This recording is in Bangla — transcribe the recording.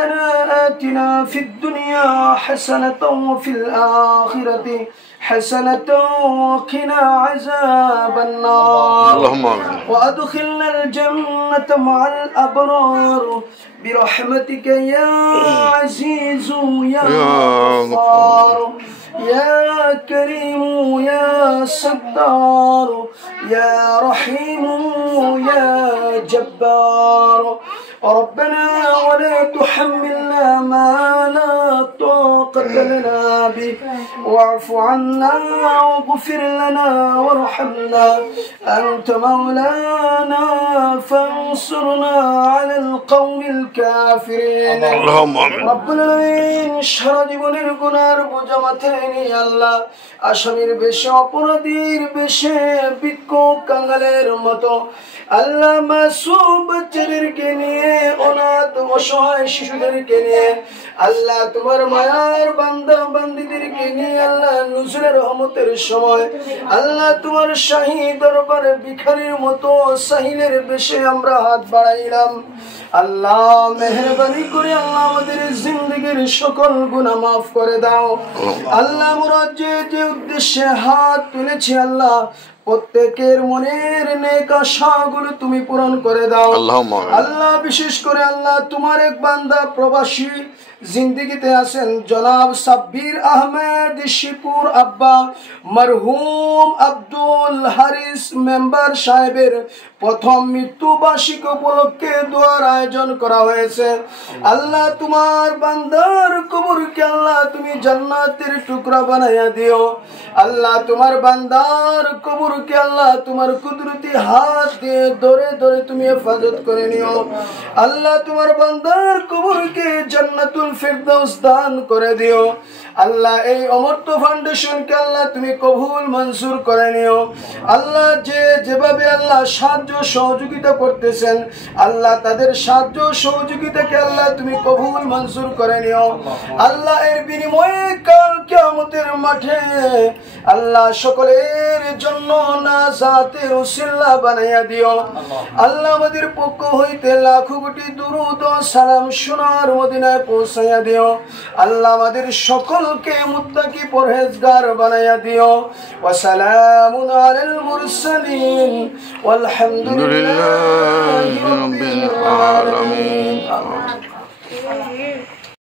ربنا آتنا في الدنيا حسنة وفي الآخرة حسنة وقنا عذاب النار اللهم آمين وأدخلنا الجنة مع الأبرار برحمتك يا عزيز يا غفار يا كريم يا ستار يا رحيم يا جبار ربنا ولا تحملنا ما لا طاقة لنا به واعف عنا واغفر لنا وارحمنا أنت مولانا فانصرنا على القوم الكافرين اللهم آمين رب العالمين সারা জীবনের গুনার বোঝা মাথায় নিয়ে আল্লাহ আসামির বেশে অপরাধীর বেশে ভিক্ষুক কাঙ্গালের মতো আল্লাহ মাসুম বাচ্চাদেরকে নিয়ে অনাথ অসহায় শিশুদেরকে নিয়ে আল্লাহ তোমার মায়ার বান্দা বান্দীদেরকে নিয়ে আল্লাহ নুজুলের রহমতের সময় আল্লাহ তোমার শাহী দরবারে ভিখারির মতো সাহিলের বেশে আমরা হাত বাড়াইলাম আল্লাহ মেহেরবানি করে আল্লাহ আমাদের জিন্দেগির সকল গুনাহ মাফ করে দাও আল্লাহ আমরা যে উদ্দেশ্যে হাত তুলেছি আল্লাহ প্রত্যেকের মনের নেক আশাগুলো তুমি পূরণ করে দাও আল্লাহ বিশেষ করে আল্লাহ তোমার এক বান্দা প্রবাসী জিন্দেগিতে আছেন জনাব সাব্বির আহমেদ শিপুর আব্বা মরহুম আব্দুল হারিস মেম্বার সাহেবের প্রথম মৃত্যুবার্ষিকী উপলক্ষে দোয়ার আয়োজন করা হয়েছে আল্লাহ তোমার বান্দার কবরকে আল্লাহ তুমি জান্নাতের টুকরা বানাইয়া দিও আল্লাহ তোমার বান্দার কবরকে আল্লাহ তোমার কুদরতি হাত দিয়ে ধরে ধরে তুমি হেফাজত করে নিও আল্লাহ তোমার বান্দার কবরকে জান্নাতুল ফেরদাউস দান করে দিও আল্লাহ এই অমর্ত্য ফাউন্ডেশনকে আল্লাহ তুমি কবুল মঞ্জুর করে নিও আল্লাহ যেভাবে আল্লাহ সাহায্য সহযোগিতা করতেছেন আল্লাহ তাদের সাহায্য সহযোগিতাকে আল্লাহ তুমি কবুল মঞ্জুর করে নিও আল্লাহ এর বিনিময়ে কাল কিয়ামতের মাঠে আল্লাহ সকলের জন্য নাজাতের ওসিলা বানাইয়া দিও আল্লাহ আমাদের পক্ষ হইতে লাখো কোটি দুরূদ ও সালাম সোনার মদিনায় পৌঁছাইয়া দিও আল্লাহ আমাদের সকলকে মুত্তাকি পরহেজগার বানাইয়া দিও ওয়া সালামুন আলাল মুরসালিন ওয়ালহামদুলিল্লাহি রাব্বিল আলামিন